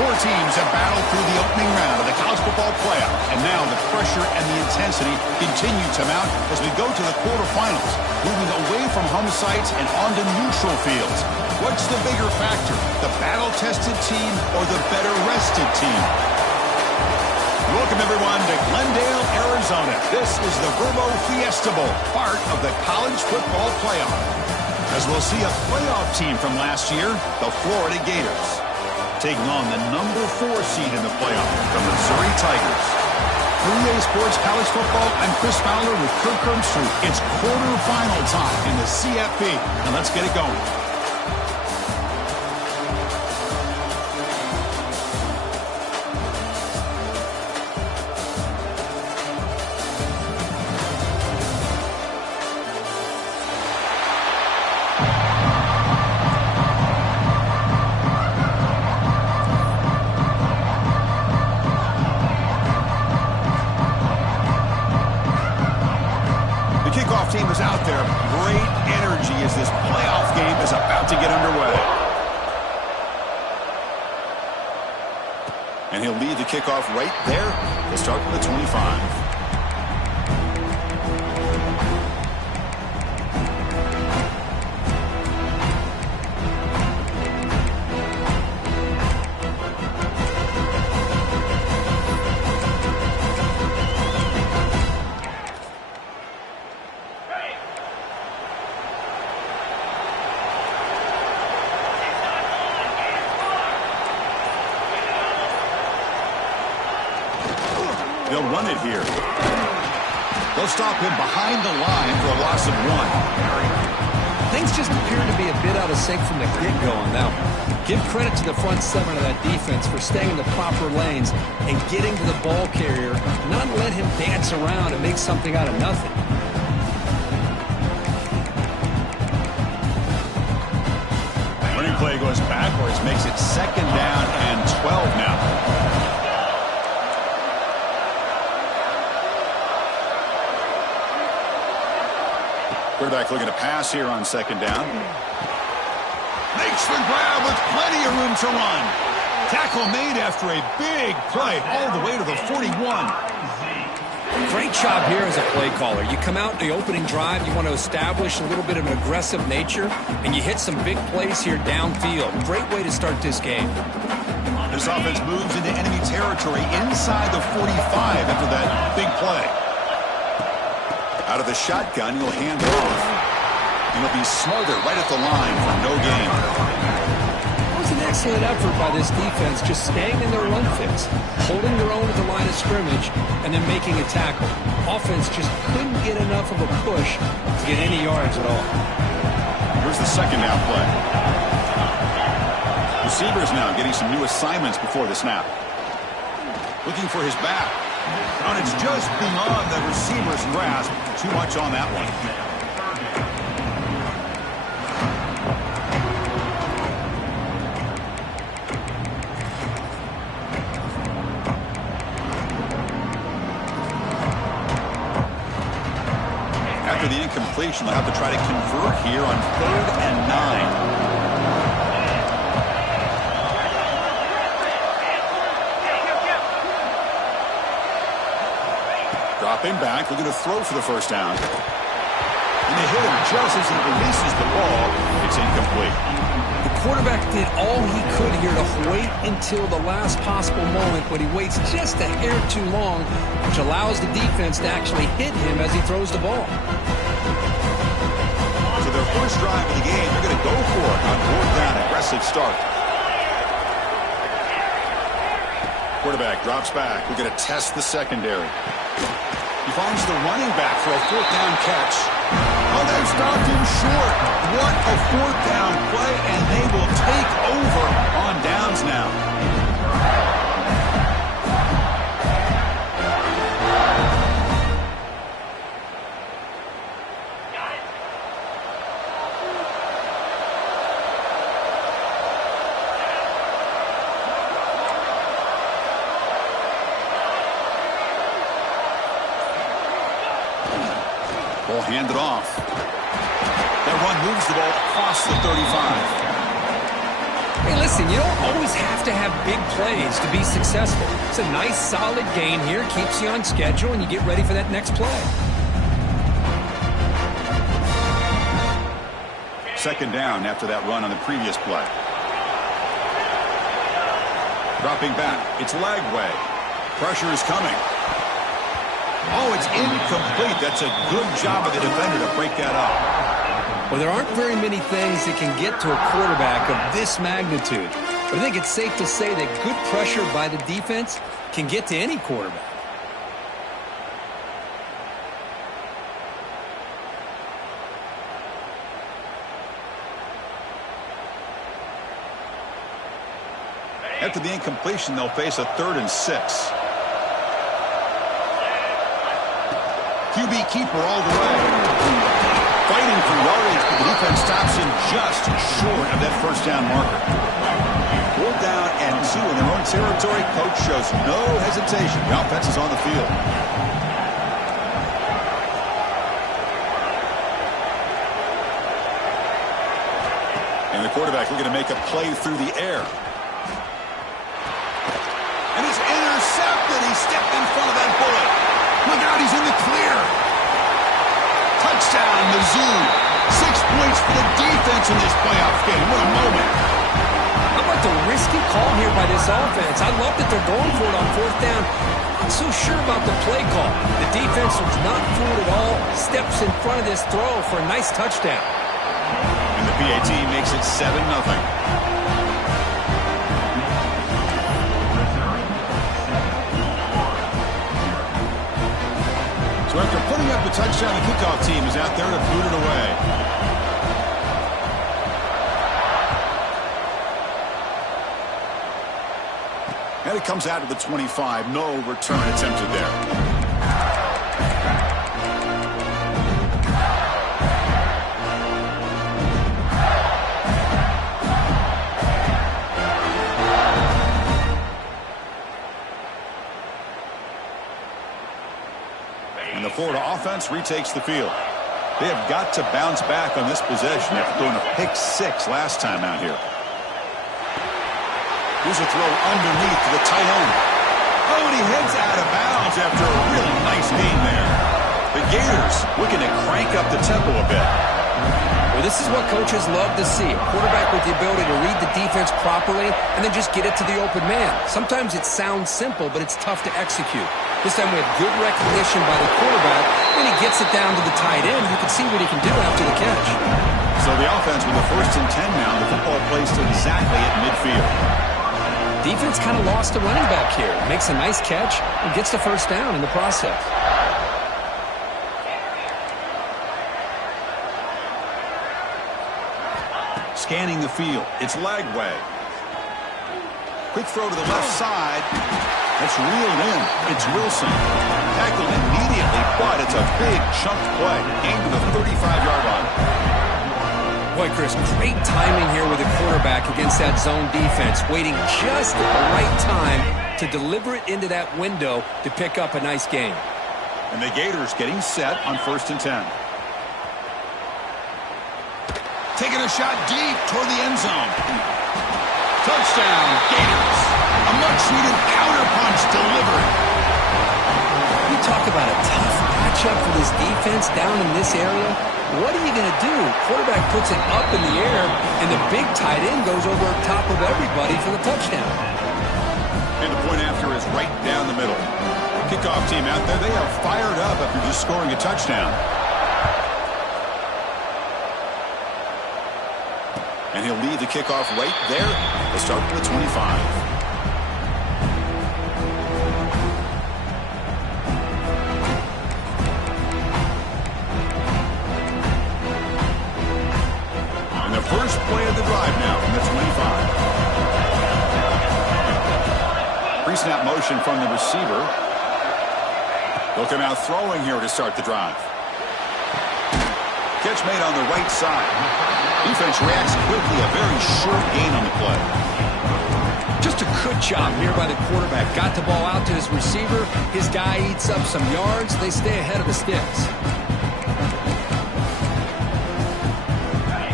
Four teams have battled through the opening round of the college football playoff, and now the pressure and the intensity continue to mount as we go to the quarterfinals, moving away from home sites and onto neutral fields. What's the bigger factor, the battle-tested team or the better-rested team? Welcome, everyone, to Glendale, Arizona. This is the Verbo Fiesta Bowl, part of the college football playoff. As we'll see a playoff team from last year, the Florida Gators, taking on the number 4 seed in the playoff, the Missouri Tigers. For EA Sports College Football, I'm Chris Fowler with Kirk Herbstreit. It's quarterfinal time in the CFP, and let's get it going. Team is out there. Great energy as this playoff game is about to get underway. And he'll lead the kickoff right there. He'll start from the 25. They'll run it here. They'll stop him behind the line for a loss of 1. Things just appear to be a bit out of sync from the get-go. Now, give credit to the front 7 of that defense for staying in the proper lanes and getting to the ball carrier, not let him dance around and make something out of nothing. Running play goes backwards, makes it 2nd down and 12 now. Quarterback looking to pass here on 2nd down. Makes the grab with plenty of room to run. Tackle made after a big play all the way to the 41. Great job here as a play caller. You come out in the opening drive, you want to establish a little bit of an aggressive nature, and you hit some big plays here downfield. Great way to start this game. This offense moves into enemy territory inside the 45 after that big play. Out of the shotgun, he'll hand it off. And he'll be smothered right at the line for no gain. It was an excellent effort by this defense, just staying in their run fits, holding their own at the line of scrimmage, and then making a tackle. Offense just couldn't get enough of a push to get any yards at all. Here's the 2nd down play. Receivers now getting some new assignments before the snap. Looking for his back. And it's just beyond the receiver's grasp. Too much on that one. After the incompletion, they'll have to try to convert here on 3rd and 9. Dropping back, looking to throw for the 1st down. And they hit him just as he releases the ball. It's incomplete. The quarterback did all he could here to wait until the last possible moment, but he waits just a hair too long, which allows the defense to actually hit him as he throws the ball. So their first drive of the game, they're going to go for it on 4th down, aggressive start. Quarterback drops back. We're going to test the secondary. He finds the running back for a 4th down catch. Oh, they've stopped him short. What a 4th down play, and they will take over on downs now. Ball handed off. That run moves the ball across the 35. Hey, listen, you don't always have to have big plays to be successful. It's a nice, solid gain here, keeps you on schedule, and you get ready for that next play. Second down after that run on the previous play. Dropping back. It's Lagway. Pressure is coming. Oh, it's incomplete. That's a good job of the defender to break that up. Well, there aren't very many things that can get to a quarterback of this magnitude. But I think it's safe to say that good pressure by the defense can get to any quarterback. After the incompletion, they'll face a 3rd and 6. QB keeper all the way. Fighting for yardage, but the defense stops him just short of that first down marker. 4th down and 2 in their own territory. Coach shows no hesitation. The offense is on the field. And the quarterback looking to make a play through the air. And it's intercepted. He stepped in front of that bullet. Look out, he's in the clear. Touchdown, Mizzou. 6 points for the defense in this playoff game. What a moment. How about the risky call here by this offense? I love that they're going for it on 4th down. Not so sure about the play call. The defense was not fooled at all. Steps in front of this throw for a nice touchdown. And the PAT makes it 7-0. So after putting up a touchdown, the kickoff team is out there to boot it away. And it comes out to the 25. No return attempted there. And the Florida offense retakes the field. They have got to bounce back on this possession after throwing a pick 6 last time out here. Here's a throw underneath to the tight end. Oh, and he heads out of bounds after a really nice gain there. The Gators looking to crank up the tempo a bit. Well, this is what coaches love to see. A quarterback with the ability to read the defense properly and then just get it to the open man. Sometimes it sounds simple, but it's tough to execute. This time we have good recognition by the quarterback. When he gets it down to the tight end, you can see what he can do after the catch. So the offense with the 1st and 10 now. The football placed exactly at midfield. Defense kind of lost a running back here. Makes a nice catch and gets the 1st down in the process. Scanning the field. It's Lagway. Quick throw to the left side. That's reeled in. It's Wilson. Tackled immediately, but it's a big chunk play. Aimed to the 35-yard line. Boy, Chris, great timing here with the quarterback against that zone defense. Waiting just at the right time to deliver it into that window to pick up a nice gain. And the Gators getting set on 1st and 10. Taking a shot deep toward the end zone. Touchdown, Gators. A much-needed counterpunch delivered. You talk about a tough matchup for this defense down in this area. What are you going to do? Quarterback puts it up in the air, and the big tight end goes over top of everybody for the touchdown. And the point after is right down the middle. Kickoff team out there, they are fired up after just scoring a touchdown. And he'll lead the kickoff right there. They'll start from the 25. And the first play of the drive now from the 25. Pre-snap motion from the receiver. They'll come out throwing here to start the drive. Catch made on the right side. Defense reacts quickly, a very short gain on the play. Just a good job here by the quarterback. Got the ball out to his receiver. His guy eats up some yards. They stay ahead of the sticks.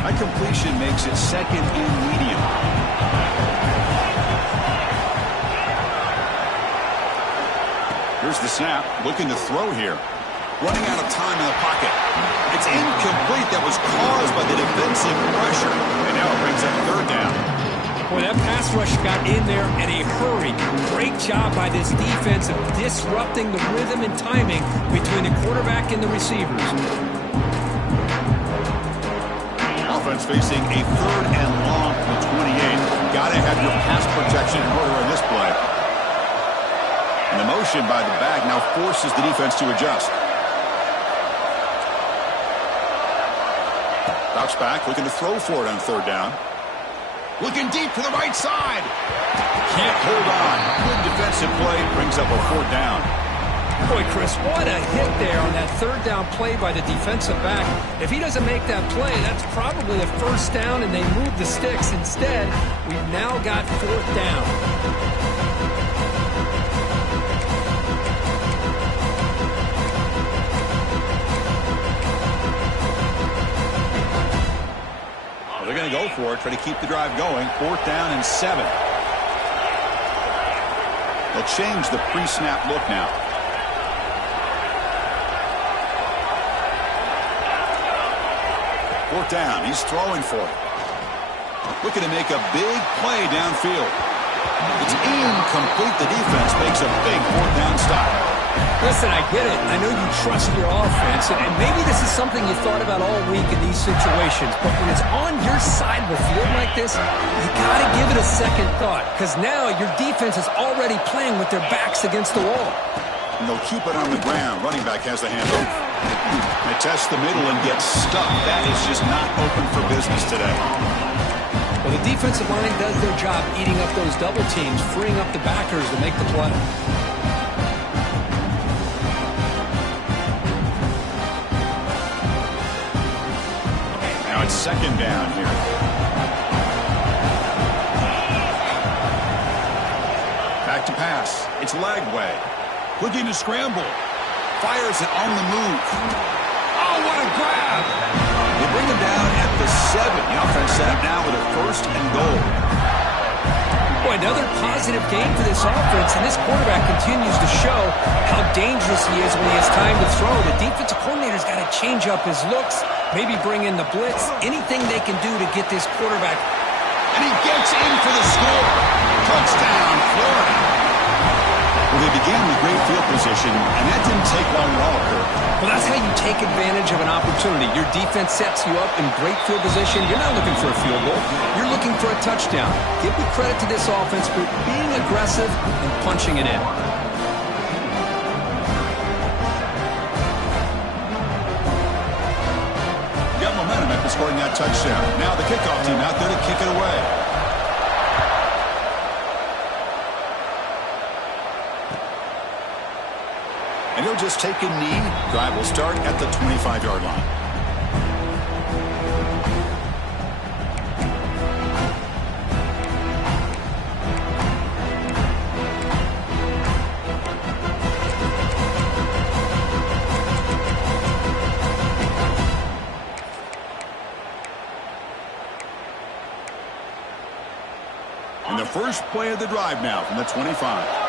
High completion makes it 2nd and medium. Here's the snap, looking to throw here. Running out of time in the pocket. It's incomplete. That was caused by the defensive pressure. And now it brings up third down. Boy, that pass rush got in there in a hurry. Great job by this defense of disrupting the rhythm and timing between the quarterback and the receivers. Offense facing a third and long from the 28. Got to have your pass protection in order in this play. And the motion by the back now forces the defense to adjust. Drops back, looking to throw for it on third down. Looking deep to the right side. Can't hold on. Good defensive play. Brings up a fourth down. Boy, Chris, what a hit there on that third down play by the defensive back. If he doesn't make that play, that's probably a first down, and they move the sticks. Instead, we've now got fourth down. They're going to go for it, try to keep the drive going. Fourth down and 7. They'll change the pre-snap look now. Fourth down, he's throwing for it. Looking to make a big play downfield. It's incomplete. The defense makes a big fourth down stop. Listen, I get it. I know you trust your offense, and maybe this is something you thought about all week in these situations, but when it's on your side of the field like this, you got to give it a second thought, because now your defense is already playing with their backs against the wall. And they'll keep it on the ground. Running back has the handoff. They test the middle and get stuck. That is just not open for business today. Well, the defensive line does their job eating up those double teams, freeing up the backers to make the play. It's second down here. Back to pass. It's Lagway. Looking to scramble. Fires it on the move. Oh, what a grab! They bring him down at the 7. The offense set up now with a first and goal. Boy, another positive game for this offense, and this quarterback continues to show how dangerous he is when he has time to throw. The defensive coordinator's got to change up his looks, maybe bring in the blitz, anything they can do to get this quarterback. And he gets in for the score. Touchdown, Florida. Well, they began with great field position, and that didn't take long at all, Kurt. Well, that's how you take advantage of an opportunity. Your defense sets you up in great field position. You're not looking for a field goal. You're looking for a touchdown. Give the credit to this offense for being aggressive and punching it in. Got momentum after scoring that touchdown. Now the kickoff team out there to kick it away. And he'll just take a knee. Drive will start at the 25-yard line. And the first play of the drive now from the 25.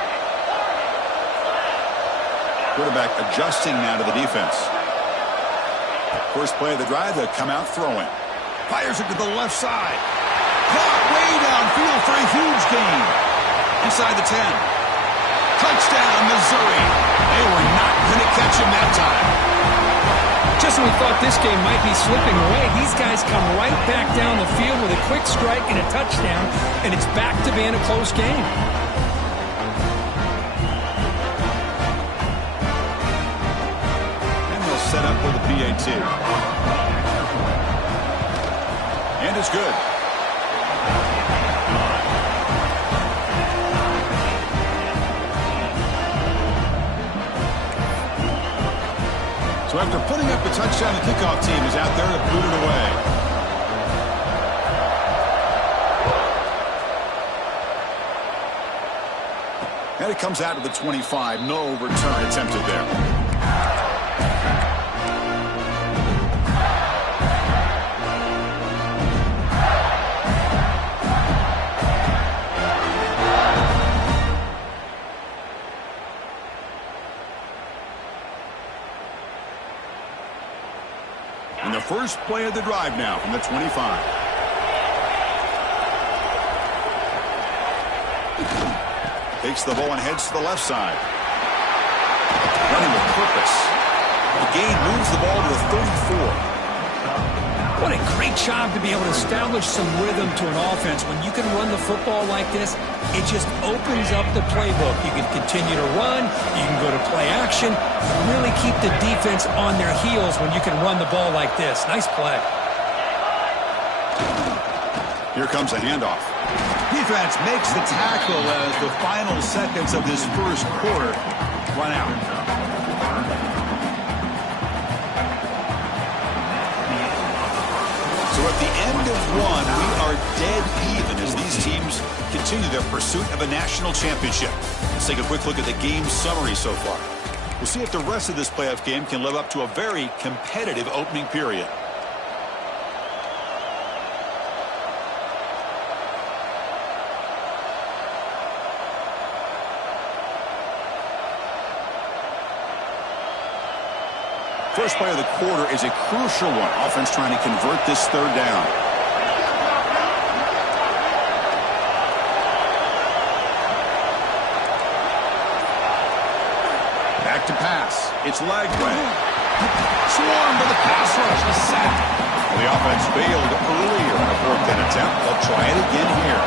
Quarterback adjusting now to the defense. First play of the drive, they'll come out throwing. Fires it to the left side. Caught way downfield for a huge gain. Inside the 10. Touchdown, Missouri. They were not going to catch him that time. Just when we thought this game might be slipping away, these guys come right back down the field with a quick strike and a touchdown, and it's back to being a close game. Set up for the PAT. And it's good. So after putting up the touchdown, the kickoff team is out there to boot it away. And it comes out to the 25. No return attempted there. And the first play of the drive now from the 25. Takes the ball and heads to the left side. Running with purpose. The gain moves the ball to the 34. What a great job to be able to establish some rhythm to an offense. When you can run the football like this, it just opens up the playbook. You can continue to run. You can go to play action. Really keep the defense on their heels when you can run the ball like this. Nice play. Here comes a handoff. Defense makes the tackle as the final seconds of this first quarter run out. So at the end of one, we are dead even as these teams continue their pursuit of a national championship. Let's take a quick look at the game summary so far. We'll see if the rest of this playoff game can live up to a very competitive opening period. First play of the quarter is a crucial one. Offense trying to convert this third down. Back to pass. It's Lagway. Swarmed by the pass rush. A sack. Well, the offense failed earlier on a fourth down attempt. They'll try it again here.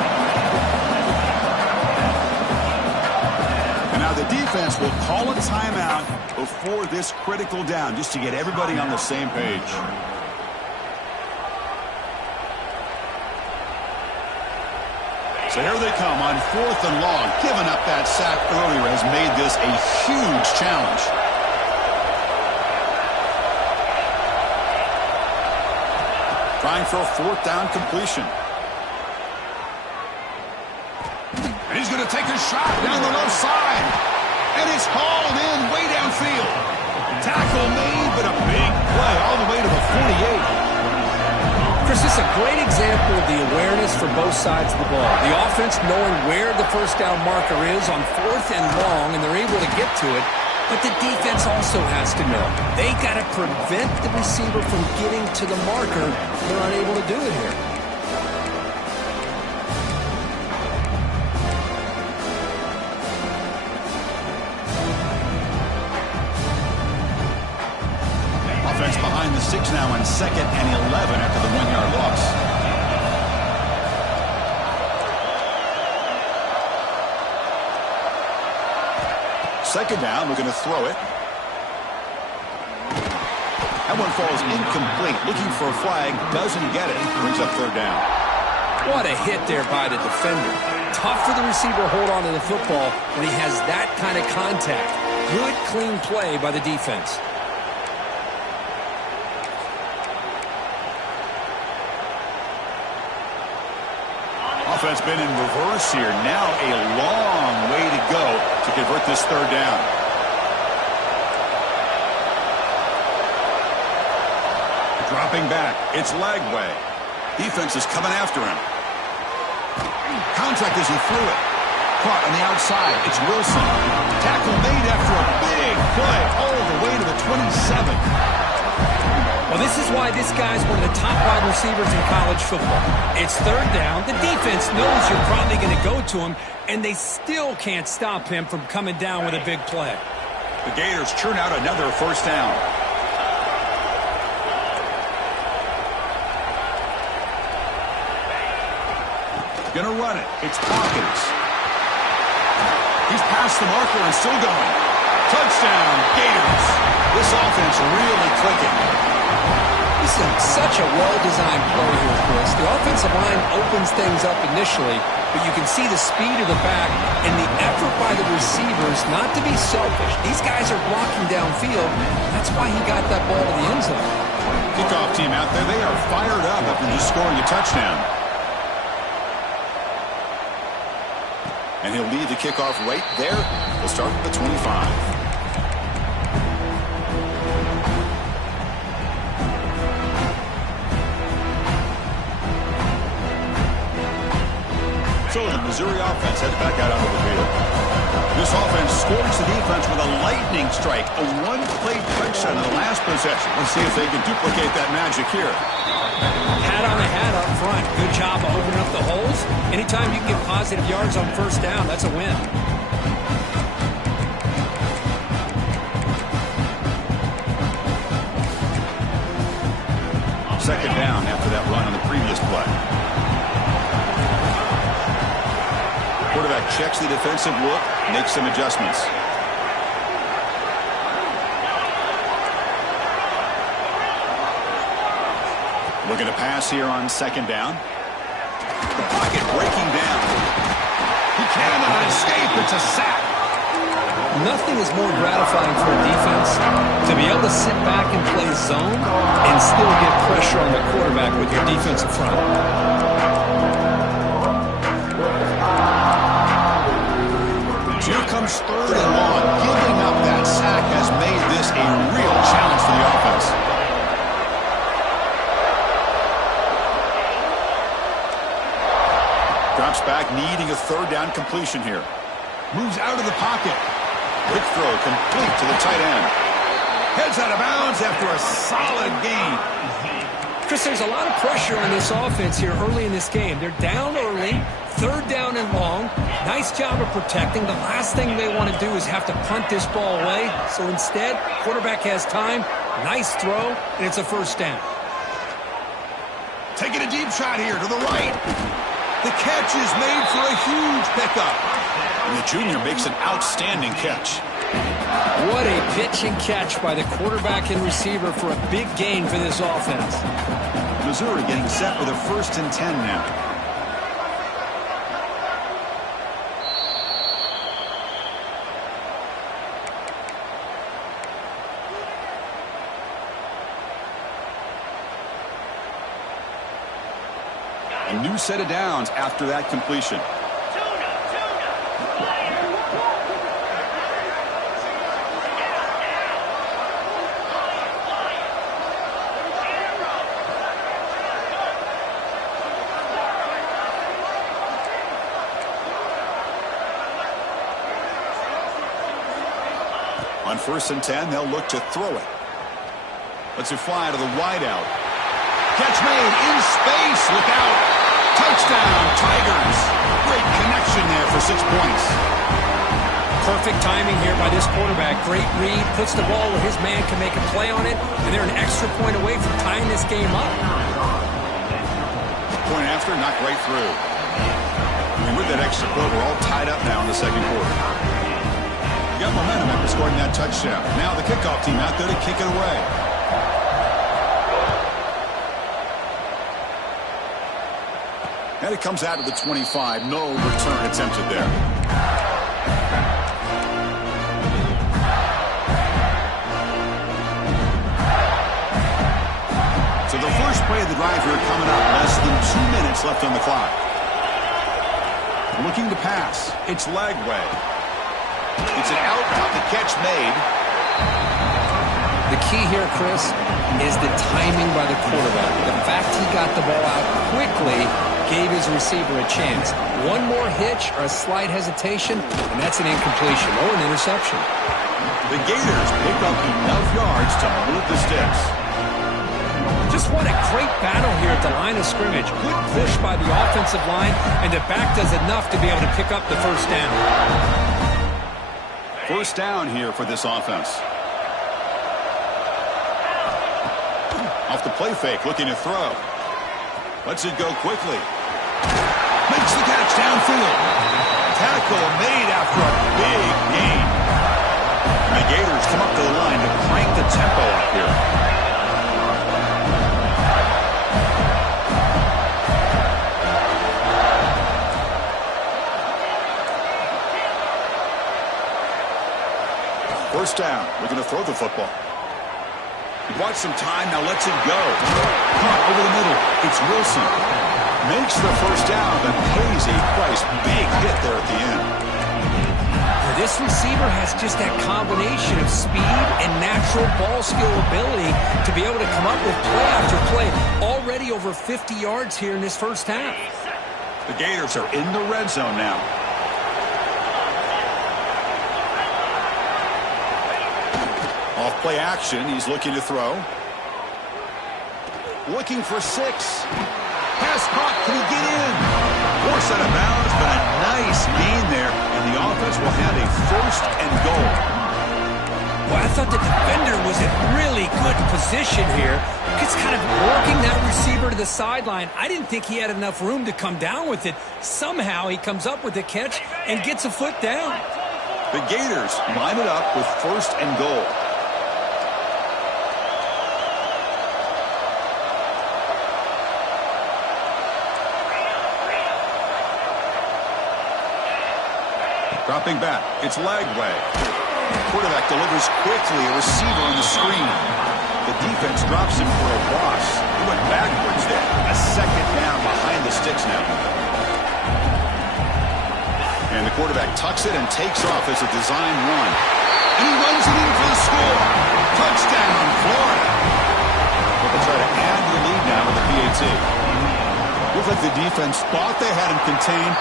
And now the defense will call a timeout before this critical down, just to get everybody on the same page. So here they come on 4th and long. Giving up that sack earlier has made this a huge challenge. Trying for a 4th down completion. And he's going to take a shot down the left side. And it's hauled in way downfield. Tackle made, but a big play all the way to the 48. Chris, this is a great example of the awareness for both sides of the ball. The offense knowing where the first down marker is on 4th and long, and they're able to get to it. But the defense also has to know. They got to prevent the receiver from getting to the marker. They're unable to do it here. Behind the 6 now on 2nd and 11 after the 1-yard loss. Second down, we're going to throw it. That one falls incomplete. Looking for a flag, doesn't get it. Brings up 3rd down. What a hit there by the defender. Tough for the receiver to hold on to the football when he has that kind of contact. Good, clean play by the defense. Offense been in reverse here. Now a long way to go to convert this 3rd down. Dropping back. It's Lagway. Defense is coming after him. Contact as he threw it. Caught on the outside. It's Wilson. Tackle made after a big play all the way to the 27. Well, this is why this guy's one of the top wide receivers in college football. It's 3rd down. The defense knows you're probably going to go to him, and they still can't stop him from coming down with a big play. The Gators churn out another first down. Gonna run it. It's Hawkins. He's past the marker and still going. Touchdown, Gators. This offense really clicking. This is such a well-designed play here, Chris. The offensive line opens things up initially, but you can see the speed of the back and the effort by the receivers not to be selfish. These guys are blocking downfield. That's why he got that ball to the end zone. Kickoff team out there, they are fired up after just scoring a touchdown. And he'll lead the kickoff right there. We'll start with the 25. So the Missouri offense heads back out onto the field. This offense scores the defense with a lightning strike, a one-play touchdown in the last possession. Let's see if they can duplicate that magic here. Hat on the hat up front. Good job of opening up the holes. Anytime you can get positive yards on first down, that's a win. Second down after that run on the previous play. Quarterback checks the defensive look, makes some adjustments. Looking to pass here on second down. The pocket breaking down. He cannot escape. It's a sack. Nothing is more gratifying for a defense to be able to sit back and play zone and still get pressure on the quarterback with your defensive front. Here comes third and long. Giving up that sack has made this a real challenge for the offense. Drops back, needing a third down completion here. Moves out of the pocket. Quick throw complete to the tight end. Heads out of bounds after a solid gain. Chris, there's a lot of pressure on this offense here early in this game. They're down early, third down and long. Nice job of protecting. The last thing they want to do is have to punt this ball away. So instead, quarterback has time. Nice throw, and it's a first down. Taking a deep shot here to the right. The catch is made for a huge pickup. And the junior makes an outstanding catch. What a pitch and catch by the quarterback and receiver for a big gain for this offense. Missouri getting set with a 1st and 10 now. A new set of downs after that completion. On 1st and 10, they'll look to throw it. Lets it fly to the wideout. Catch made in space. Look out. Touchdown, Tigers. Great connection there for 6 points. Perfect timing here by this quarterback. Great read. Puts the ball where his man can make a play on it. And they're an extra point away from tying this game up. Point after, knocked right through. I mean, with that extra point, we're all tied up now in the second quarter. Got momentum after scoring that touchdown. Now the kickoff team out there to kick it away. And it comes out to the 25. No return attempted there. So the first play of the drive here coming up. Less than 2 minutes left on the clock. Looking to pass. It's Lagway. It's an out route, the catch made. The key here, Chris, is the timing by the quarterback. The fact he got the ball out quickly gave his receiver a chance. One more hitch or a slight hesitation, and that's an incompletion or an interception. The Gators pick up enough yards to move the sticks. Just what a great battle here at the line of scrimmage. Good push by the offensive line, and the back does enough to be able to pick up the first down. First down here for this offense. Off the play fake, looking to throw. Lets it go quickly. Makes the catch downfield. Tackle made after a big gain. And the Gators come up to the line to crank the tempo up here. First down, looking to throw the football. He bought some time, now lets it go. Caught over the middle, it's Wilson. Makes the first down, but pays a price. Big hit there at the end. This receiver has just that combination of speed and natural ball skill ability to be able to come up with play after play. Already over 50 yards here in this first half. The Gators are in the red zone now. Off play action, he's looking to throw. Looking for 6. Pass caught, can he get in? Forced out of bounds, but a nice gain there, and the offense will have a 1st and goal. Well, I thought the defender was in really good position here. Just kind of working that receiver to the sideline. I didn't think he had enough room to come down with it. Somehow he comes up with the catch and gets a foot down. The Gators line it up with 1st and goal. Dropping back, it's Lagway. Quarterback delivers quickly, a receiver on the screen. The defense drops him for a loss. He went backwards there. A 2nd down behind the sticks now. And the quarterback tucks it and takes off as a design run. And he runs it in for the score. Touchdown, Florida. They'll try to add the lead now with the PAT. Looks like the defense thought they had him contained.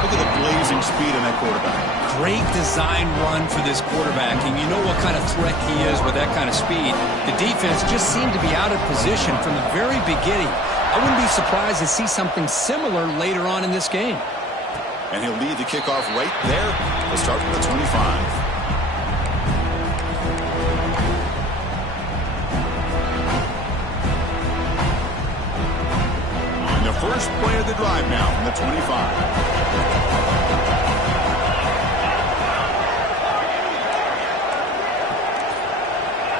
Look at the blazing speed in that quarterback. Great design run for this quarterback, and you know what kind of threat he is with that kind of speed. The defense just seemed to be out of position from the very beginning. I wouldn't be surprised to see something similar later on in this game. And he'll lead the kickoff right there. We'll start from the 25. First play of the drive now from the 25.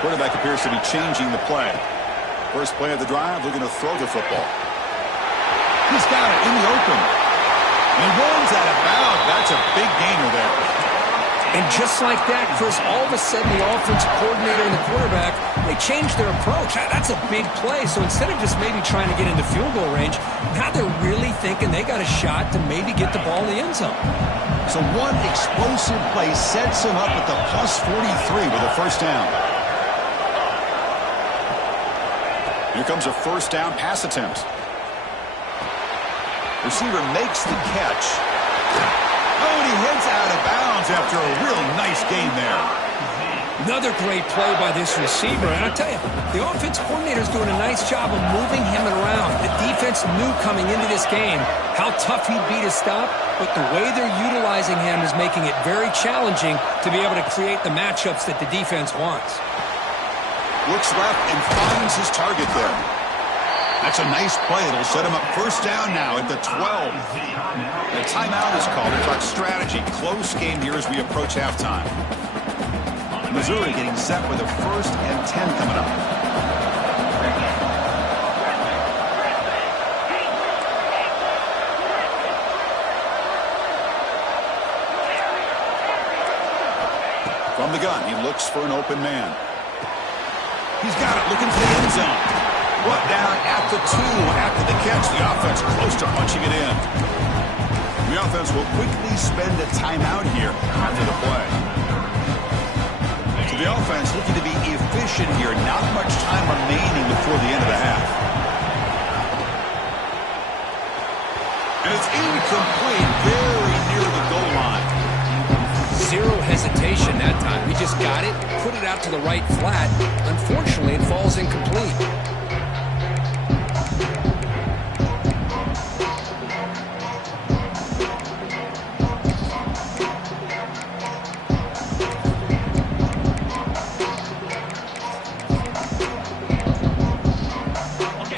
Quarterback appears to be changing the play. First play of the drive, looking to throw the football. He's got it in the open. He runs out of bounds. That's a big gainer there. And just like that, Chris, all of a sudden the offensive coordinator and the quarterback, they changed their approach. That's a big play. So instead of just maybe trying to get into field goal range, now they're really thinking they got a shot to maybe get the ball in the end zone. So one explosive play sets him up at the plus 43 with a 1st down. Here comes a 1st down pass attempt. Receiver makes the catch. Oh, and he heads out of bounds after a real nice gain there. Another great play by this receiver. And I tell you, the offense coordinator is doing a nice job of moving him around. The defense knew coming into this game how tough he'd be to stop, but the way they're utilizing him is making it very challenging to be able to create the matchups that the defense wants. Looks left and finds his target there. That's a nice play. It'll set him up 1st down now at the 12. The timeout is called to talk strategy. Close game here as we approach halftime. Missouri getting set with a 1st and 10 coming up. From the gun, he looks for an open man. He's got it, looking for the end zone. Brought down at the 2 after the catch. The offense close to punching it in. The offense will quickly spend a timeout here after the play. So the offense looking to be efficient here. Not much time remaining before the end of the half. And it's incomplete, very near the goal line. Zero hesitation that time. He just got it, put it out to the right flat. Unfortunately, it falls incomplete.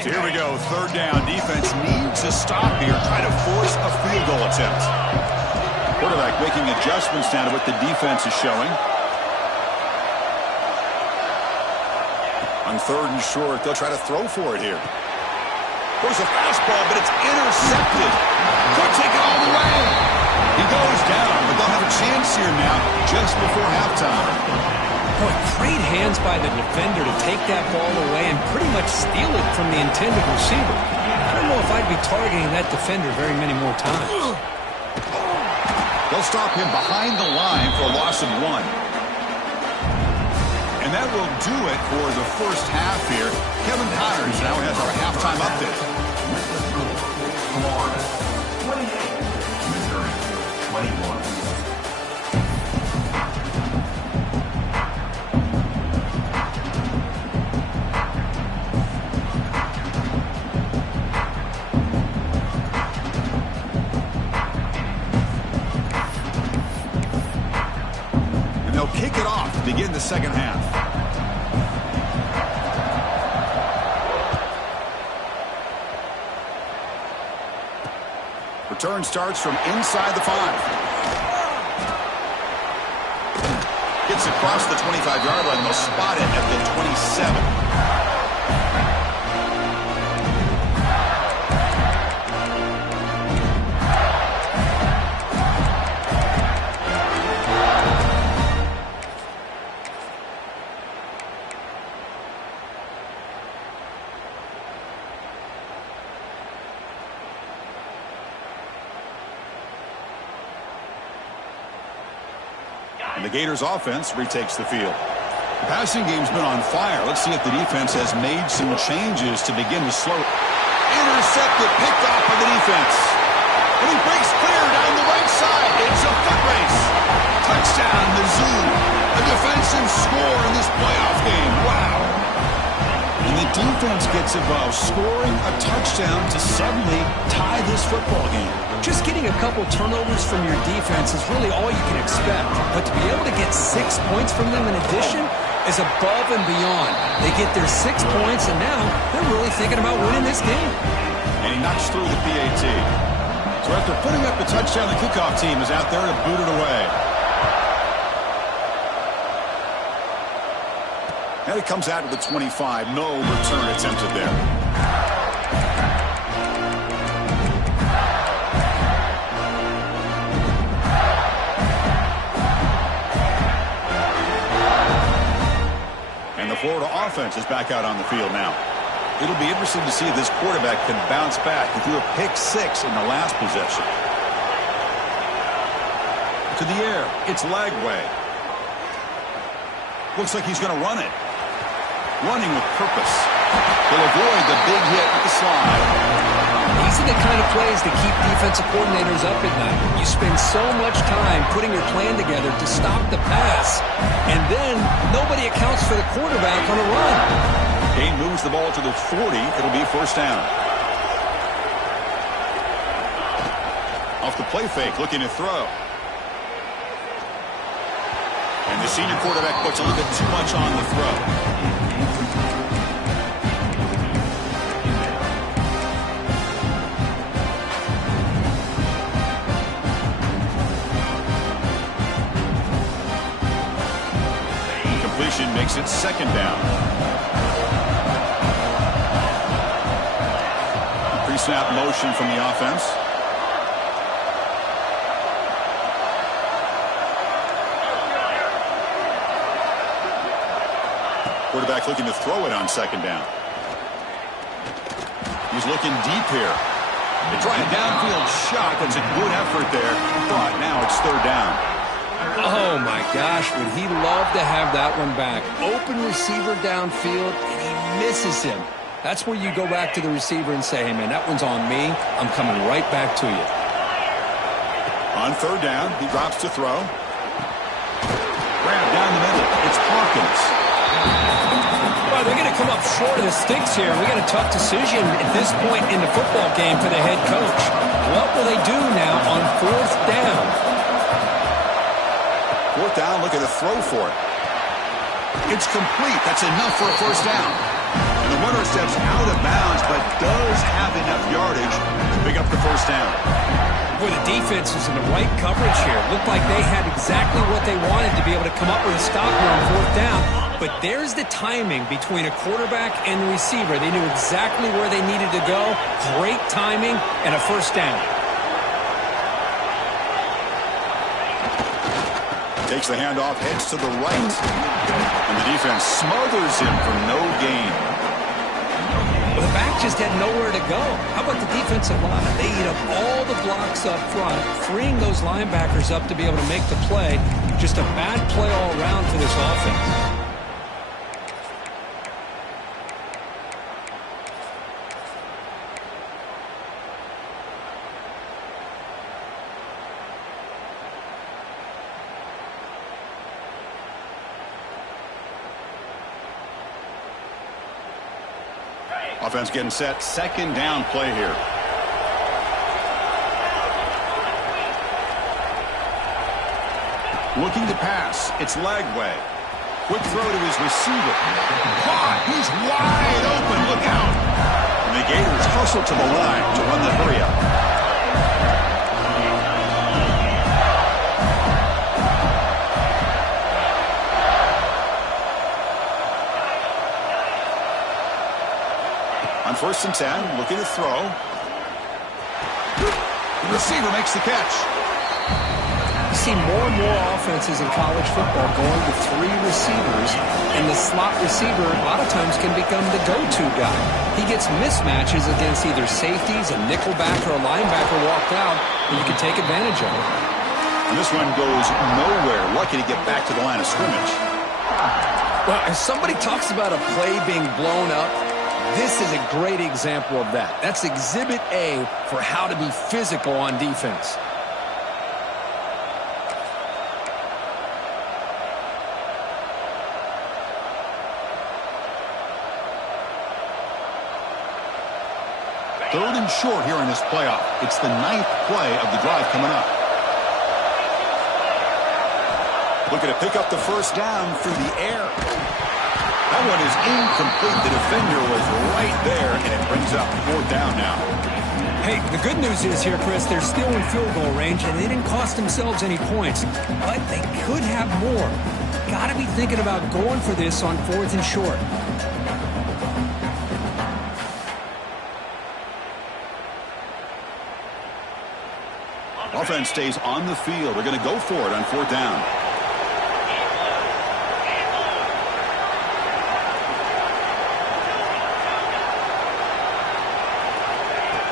So here we go, 3rd down. Defense needs a stop here. Try to force a field goal attempt. Quarterback making adjustments down to what the defense is showing. On 3rd and short, they'll try to throw for it here. There's a fastball, but it's intercepted. Could take it all the way. He goes down, but they'll have a chance here now just before halftime. Boy, great hands by the defender to take that ball away and pretty much steal it from the intended receiver. I don't know if I'd be targeting that defender very many more times. They'll stop him behind the line for a loss of 1. And that will do it for the 1st half here. Kevin Connors now has our halftime update. Florida, 28. Missouri, 21. second half. Return starts from inside the 5. Gets across the 25-yard line. They'll spot it at the 27. And the Gators offense retakes the field. The passing game's been on fire. Let's see if the defense has made some changes to begin to slow. Intercepted, picked off by the defense. And he breaks clear down the right side. It's a foot race. Touchdown, Mizzou. A defensive score in this playoff game. Wow. And the defense gets involved, scoring a touchdown to suddenly tie this football game. Just getting a couple turnovers from your defense is really all you can expect. But to be able to get 6 points from them in addition is above and beyond. They get their 6 points, and now they're really thinking about winning this game. And he knocks through the PAT. So after putting up the touchdown, the kickoff team is out there to boot it away. And it comes out to the 25. No return attempted there. And the Florida offense is back out on the field now. It'll be interesting to see if this quarterback can bounce back. He threw a pick 6 in the last possession. To the air. It's Lagway. Looks like he's going to run it. Running with purpose. He'll avoid the big hit with the slide. These are the kind of plays that keep defensive coordinators up at night. You spend so much time putting your plan together to stop the pass, and then nobody accounts for the quarterback on a run. Kane moves the ball to the 40. It'll be first down. Off the play fake, looking to throw. And the senior quarterback puts a little bit too much on the throw. Completion makes it second down. Pre-snap motion from the offense. Quarterback looking to throw it on second down. He's looking deep here. They try a downfield shot. That's a good effort there. But now it's third down. Oh, my gosh. Would he love to have that one back? Open receiver downfield, and he misses him. That's where you go back to the receiver and say, hey, man, that one's on me. I'm coming right back to you. On third down, he drops to throw. Grab down the middle. It's Hawkins. Well, they're going to come up short of the sticks here. We got a tough decision at this point in the football game for the head coach. What will they do now on fourth down? Fourth down, looking to throw for it. It's complete. That's enough for a first down. And the runner steps out of bounds, but does have enough yardage to pick up the first down. Boy, the defense was in the right coverage here. Looked like they had exactly what they wanted to be able to come up with a stop here on fourth down. But there's the timing between a quarterback and the receiver. They knew exactly where they needed to go. Great timing and a first down. Takes the handoff, heads to the right. And the defense smothers him for no gain. Well, the back just had nowhere to go. How about the defensive line? They eat up all the blocks up front, freeing those linebackers up to be able to make the play. Just a bad play all around for this offense. Offense getting set. Second down play here. Looking to pass. It's Lagway. Quick throw to his receiver. Caught. He's wide open. Look out. And the Gators hustle to the line to run the hurry up. On 1st and 10, looking to throw. The receiver makes the catch. You see more and more offenses in college football going to 3 receivers, and the slot receiver a lot of times can become the go-to guy. He gets mismatches against either safeties, a nickelback, or a linebacker walked out, and you can take advantage of it. And this one goes nowhere. Lucky to get back to the line of scrimmage. Well, as somebody talks about a play being blown up, this is a great example of that. That's Exhibit A for how to be physical on defense. Third and short here in this playoff. It's the 9th play of the drive coming up. Looking to pick up the first down through the air. That one is incomplete. The defender was right there, and it brings up 4th down now. Hey, the good news is here, Chris, they're still in field goal range, and they didn't cost themselves any points. But they could have more. Got to be thinking about going for this on 4th and short. Offense stays on the field. They're going to go for it on 4th down.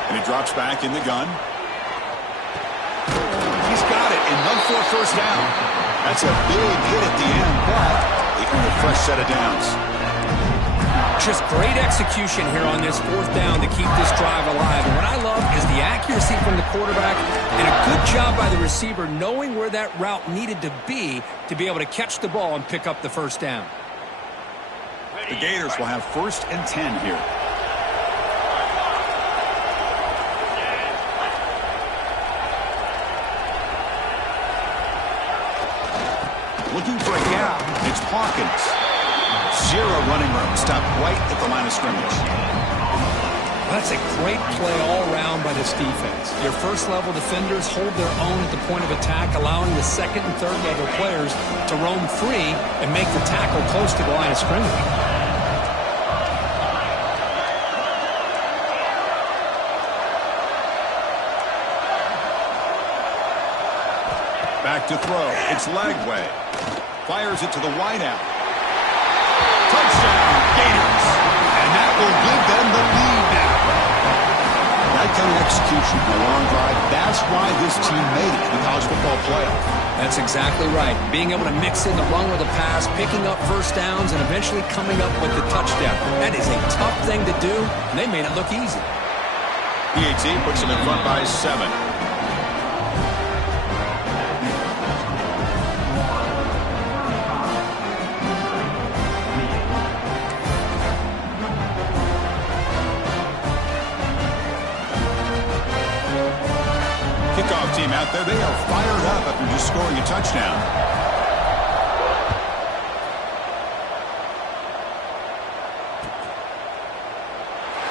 And he drops back in the gun. He's got it. Enough for a first down. That's a big hit at the end, but they earn a fresh set of downs. Just great execution here on this 4th down to keep this drive alive. And what I love is the accuracy from the quarterback and a good job by the receiver knowing where that route needed to be able to catch the ball and pick up the first down. The Gators will have 1st and 10 here. Looking for a gap. It's Hawkins. Zero running room. Stopped right at the line of scrimmage. That's a great play all around by this defense. Your first-level defenders hold their own at the point of attack, allowing the second and third-level players to roam free and make the tackle close to the line of scrimmage. Back to throw. It's Lagway. Fires it to the wideout. Touchdown, Gators. And that will give them the lead now. That kind of execution in a long drive, that's why this team made it to the college football playoff. That's exactly right. Being able to mix in the run with the pass, picking up first downs, and eventually coming up with the touchdown. That is a tough thing to do, and they made it look easy. PAT puts them in front by 7. Kickoff team out there, they are fired up after just scoring a touchdown.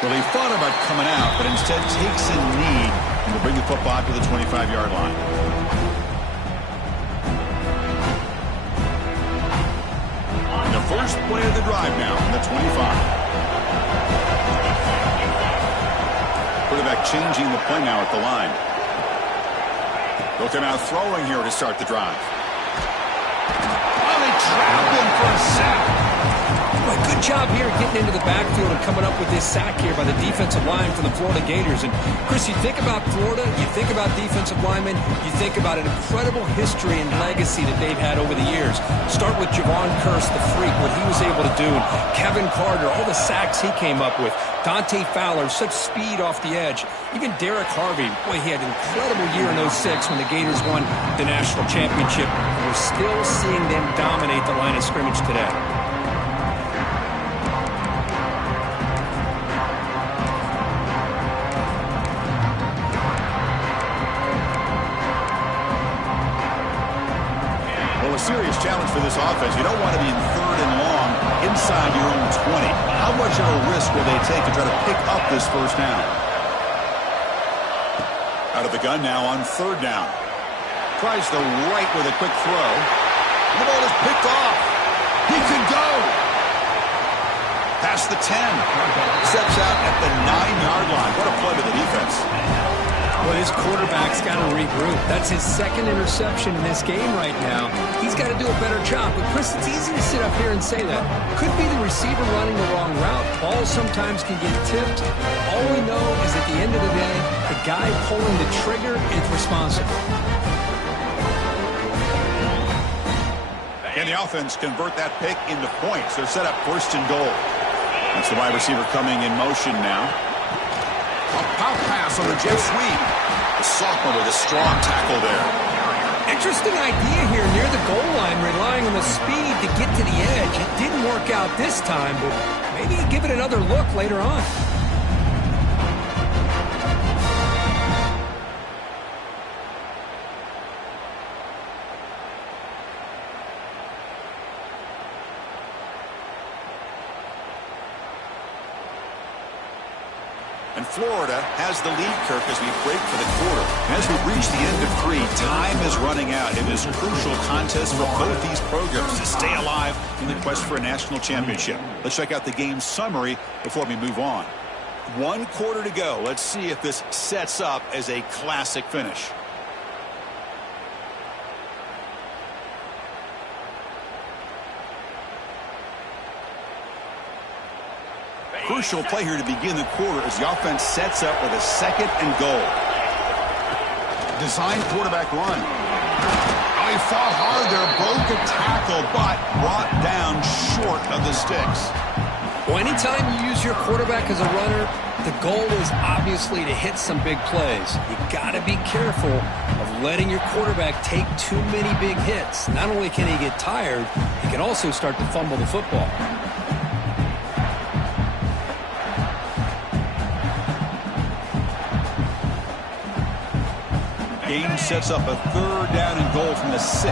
Well, he thought about coming out, but instead takes a knee and will bring the football to the 25-yard line. And the first play of the drive now on the 25. Quarterback changing the play now at the line. Looking out throwing here to start the drive. Oh, they trap him for a sack. Well, good job here getting into the backfield and coming up with this sack here by the defensive line for the Florida Gators. And, Chris, you think about Florida, you think about defensive linemen, you think about an incredible history and legacy that they've had over the years. Start with Javon Kearse, the freak, what he was able to do. And Kevin Carter, all the sacks he came up with. Dante Fowler, such speed off the edge. Even Derek Harvey, boy, he had an incredible year in 06 when the Gators won the national championship. We're still seeing them dominate the line of scrimmage today. Well, a serious challenge for this offense. You don't want to be in 3rd and inside your own 20. How much of a risk will they take to try to pick up this first down? Out of the gun now on third down. Tries the right with a quick throw. The ball is picked off. He can go. Past the 10. Steps out at the 9-yard line. What a play to the defense. Well, his quarterback's got to regroup. That's his second interception in this game right now. He's got to do a better job. But, Chris, it's easy to sit up here and say that. Could be the receiver running the wrong route. Balls sometimes can get tipped. All we know is at the end of the day, the guy pulling the trigger is responsible. Can the offense convert that pick into points? They're set up first and goal. That's the wide receiver coming in motion now. A pop pass on the jet sweep. The sophomore with a strong tackle there. Interesting idea here near the goal line, relying on the speed to get to the edge. It didn't work out this time, but maybe give it another look later on. And Florida has the lead, Kirk, as we break for the quarter. As we reach the end of 3, time is running out in this crucial contest for both these programs to stay alive in the quest for a national championship. Let's check out the game summary before we move on. 1 quarter to go. Let's see if this sets up as a classic finish. Crucial play here to begin the quarter as the offense sets up with a 2nd and goal. Design quarterback run. Oh, he fought hard there, broke a tackle, but brought down short of the sticks. Well, anytime you use your quarterback as a runner, the goal is obviously to hit some big plays. You got to be careful of letting your quarterback take too many big hits. Not only can he get tired, he can also start to fumble the football. Game sets up a 3rd down and goal from the 6.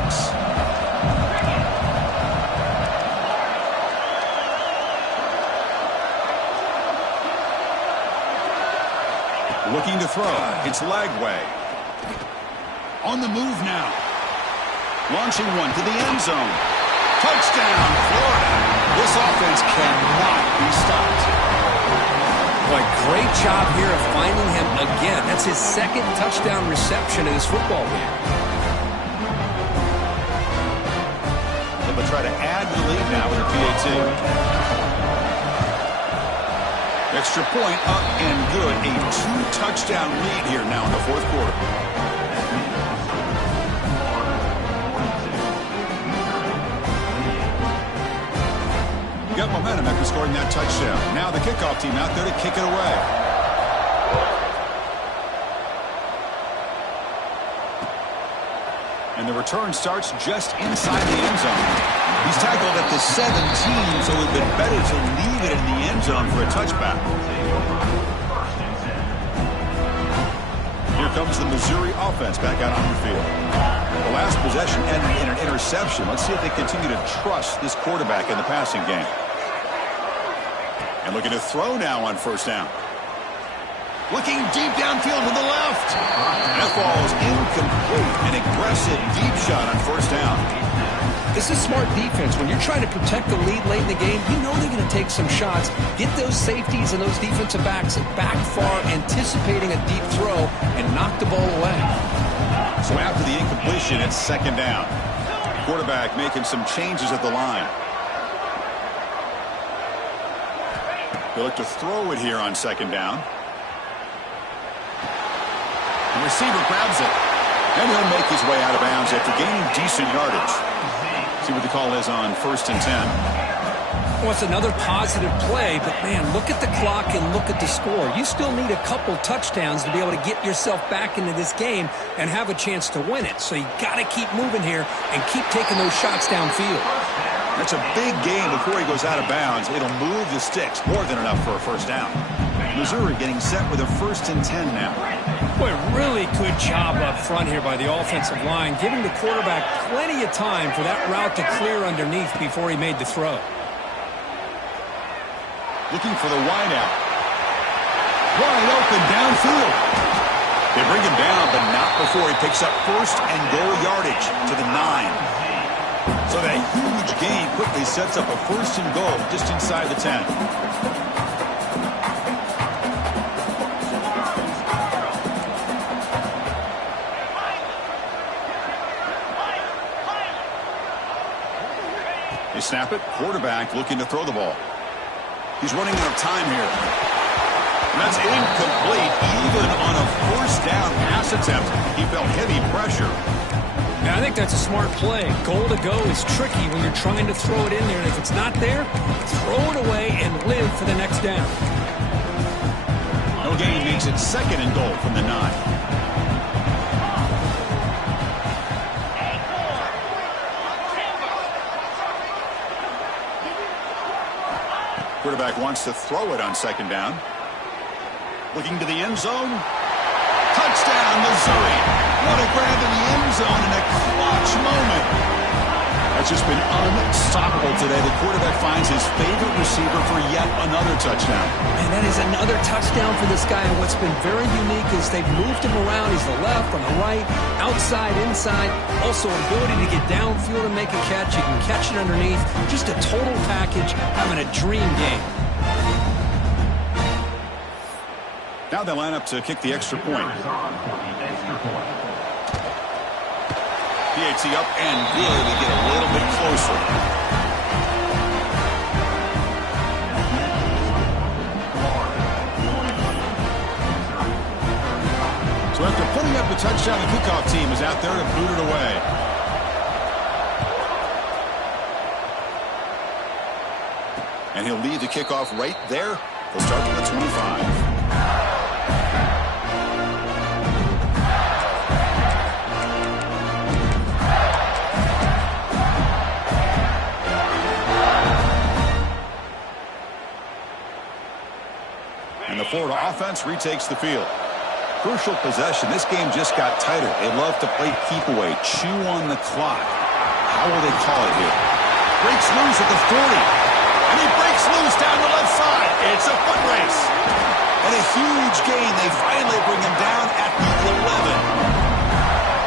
Looking to throw. It's Lagway. On the move now. Launching one to the end zone. Touchdown, Florida. This offense cannot be stopped. Boy, great job here of finding him again. That's his 2nd touchdown reception in this football game. They'll try to add the lead now with a PAT. Extra point up and good. A 2-touchdown lead here now in the 4th quarter. Got momentum after scoring that touchdown. Now the kickoff team out there to kick it away. And the return starts just inside the end zone. He's tackled at the 17, so it would have been better to leave it in the end zone for a touchback. Here comes the Missouri offense back out on the field. The last possession ended in an interception. Let's see if they continue to trust this quarterback in the passing game. And looking to throw now on 1st down. Looking deep downfield to the left. That ball is incomplete. An aggressive deep shot on 1st down. This is smart defense. When you're trying to protect the lead late in the game, you know they're going to take some shots. Get those safeties and those defensive backs back far, anticipating a deep throw, and knock the ball away. So after the incompletion, it's 2nd down. Quarterback making some changes at the line. They look to throw it here on 2nd down. The receiver grabs it. And he'll make his way out of bounds after gaining decent yardage. See what the call is on 1st and 10. Well, it's another positive play, but, man, look at the clock and look at the score. You still need a couple touchdowns to be able to get yourself back into this game and have a chance to win it. So you got to keep moving here and keep taking those shots downfield. That's a big gain before he goes out of bounds. It'll move the sticks more than enough for a 1st down. Missouri getting set with a 1st and 10 now. Boy, really good job up front here by the offensive line, giving the quarterback plenty of time for that route to clear underneath before he made the throw. Looking for the wide out. Wide open downfield. They bring him down, but not before he picks up first and goal yardage to the 9. So that huge gain quickly sets up a first and goal just inside the 10. They snap it. Quarterback looking to throw the ball. He's running out of time here. And that's incomplete, even on a first down pass attempt. He felt heavy pressure. Yeah, I think that's a smart play. Goal to go is tricky when you're trying to throw it in there. And if it's not there, throw it away and live for the next down. No gain makes it second and goal from the 9. Quarterback wants to throw it on second down. Looking to the end zone. Touchdown, Missouri. What a grab in the end zone in a clutch moment. That's just been unstoppable today. The quarterback finds his favorite receiver for yet another touchdown. And that is another touchdown for this guy. And what's been very unique is they've moved him around. He's the left, on the right, outside, inside. Also ability to get downfield and make a catch. You can catch it underneath. Just a total package, having a dream game. Now they line up to kick the extra point. PAT up and good to get a little bit closer. So after putting up the touchdown, the kickoff team is out there to boot it away. And he'll lead the kickoff right there. They'll start from the 25. And the Florida offense retakes the field. Crucial possession. This game just got tighter. They love to play keep away, chew on the clock. How will they call it here? Breaks loose at the 40. And he breaks loose down the left side. It's a foot race. And a huge gain. They finally bring him down at the 11.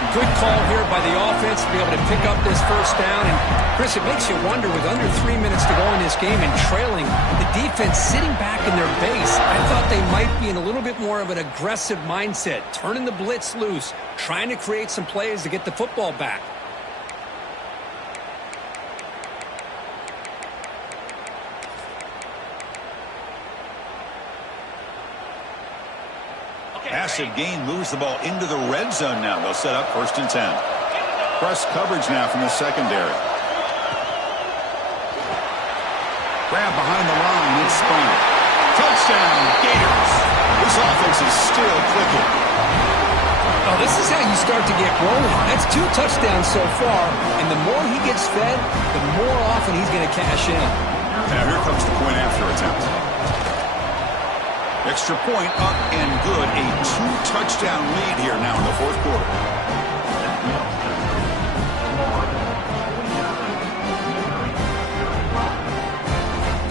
Good call here by the offense to be able to pick up this first down. And, Chris, it makes you wonder, with under 3 minutes to go in this game and trailing, the defense sitting back in their base. I thought they might be in a little bit more of an aggressive mindset, turning the blitz loose, trying to create some plays to get the football back. Massive gain moves the ball into the red zone now. They'll set up first and 10. Press coverage now from the secondary. Grab behind the line. It's spun. Touchdown, Gators. This offense is still clicking. Oh, this is how you start to get rolling. That's 2 touchdowns so far, and the more he gets fed, the more often he's going to cash in. Now here comes the point after attempt. Extra point up and good. A 2-touchdown lead here now in the fourth quarter.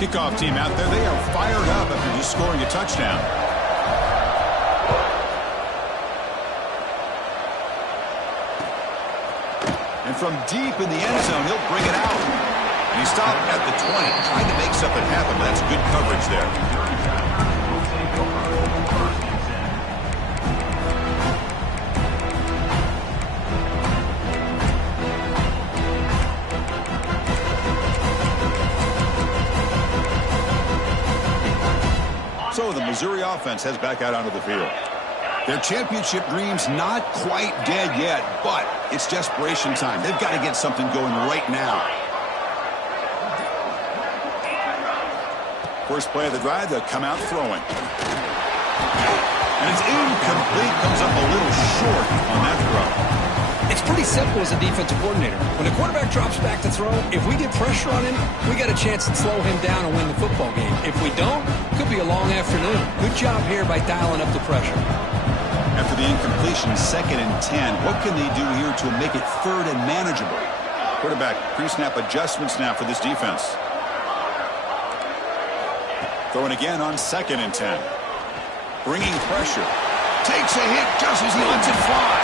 Kickoff team out there. They are fired up after just scoring a touchdown. And from deep in the end zone, he'll bring it out. And he stopped at the 20, trying to make something happen. That's good coverage there. So the Missouri offense heads back out onto the field. Their championship dreams not quite dead yet, but it's desperation time. They've got to get something going right now. First play of the drive, they'll come out throwing. And it's incomplete, comes up a little short on that throw. It's pretty simple as a defensive coordinator. When the quarterback drops back to throw, if we get pressure on him, we got a chance to slow him down and win the football game. If we don't, it could be a long afternoon. Good job here by dialing up the pressure. After the incompletion, 2nd and 10, what can they do here to make it 3rd and manageable? Quarterback pre-snap adjustments now for this defense. Throwing again on 2nd and 10. Bringing pressure. Takes a hit just as he lets it fly.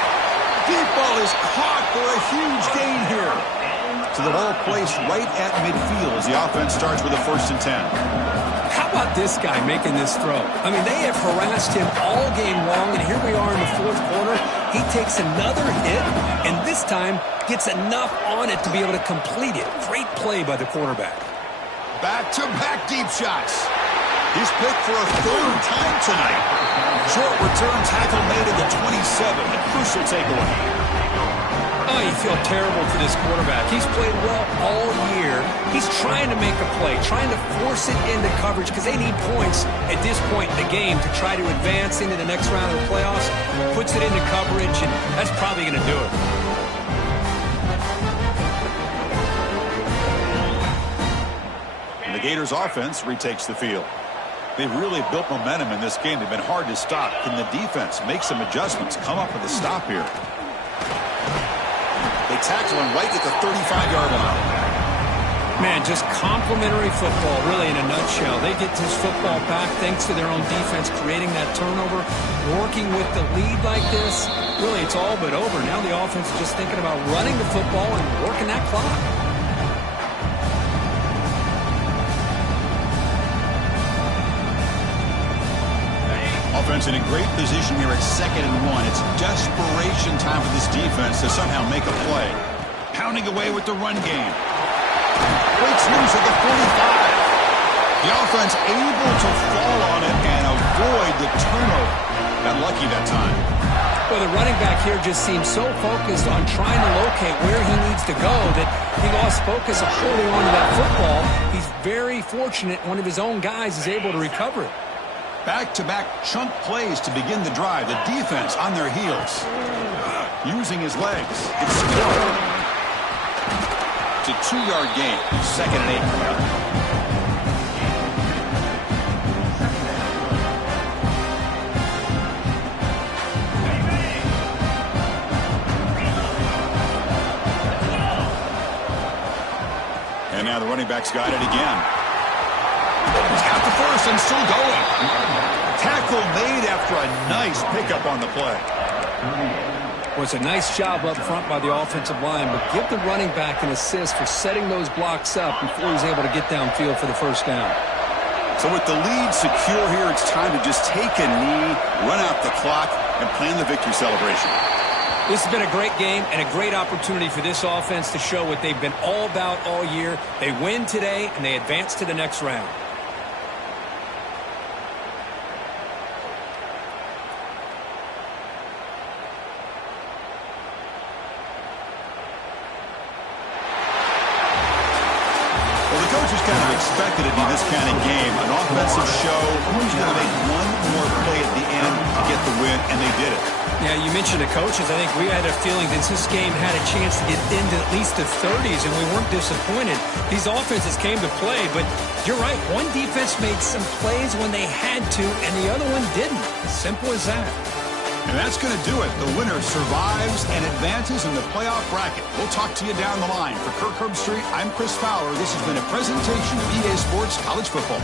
Deep ball is caught for a huge gain here. So the ball placed right at midfield as the offense starts with a 1st and 10. How about this guy making this throw? I mean, they have harassed him all game long, and here we are in the 4th quarter. He takes another hit, and this time gets enough on it to be able to complete it. Great play by the quarterback. Back-to-back deep shots. He's picked for a 3rd time tonight. Short return tackle made at the 27. A crucial takeaway. Oh, you feel terrible for this quarterback. He's played well all year. He's trying to make a play, trying to force it into coverage because they need points at this point in the game to try to advance into the next round of the playoffs. Puts it into coverage, and that's probably going to do it. And the Gators offense retakes the field. They've really built momentum in this game. They've been hard to stop. Can the defense make some adjustments, come up with a stop here? They tackle him right at the 35-yard line. Man, just complimentary football, really, in a nutshell. They get this football back thanks to their own defense, creating that turnover, working with the lead like this. Really, it's all but over. Now the offense is just thinking about running the football and working that clock. Offense in a great position here at 2nd and 1. It's desperation time for this defense to somehow make a play. Pounding away with the run game. Breaks loose at the 45. The offense able to fall on it and avoid the turnover. Got lucky that time. Well, the running back here just seems so focused on trying to locate where he needs to go that he lost focus of holding on to that football. He's very fortunate one of his own guys is able to recover it. Back-to-back chunk plays to begin the drive. The defense on their heels. Using his legs. It's scored. It's a 2-yard gain. 2nd and 8. And now the running back's got it again. He's got the 1st and still going. Tackle made after a nice pickup on the play. Well, it's a nice job up front by the offensive line, but give the running back an assist for setting those blocks up before he's able to get downfield for the 1st down. So with the lead secure here, it's time to just take a knee, run out the clock, and plan the victory celebration. This has been a great game and a great opportunity for this offense to show what they've been all about all year. They win today, and they advance to the next round. Expected to be this kind of game, an offensive show. Who's going to make one more play at the end to get the win, and they did it. Yeah, you mentioned the coaches. I think we had a feeling that this game had a chance to get into at least the 30s, and we weren't disappointed. These offenses came to play, but you're right. One defense made some plays when they had to, and the other one didn't. Simple as that. And that's going to do it. The winner survives and advances in the playoff bracket. We'll talk to you down the line. For Kirk Herbstreit, I'm Chris Fowler. This has been a presentation of EA Sports College Football.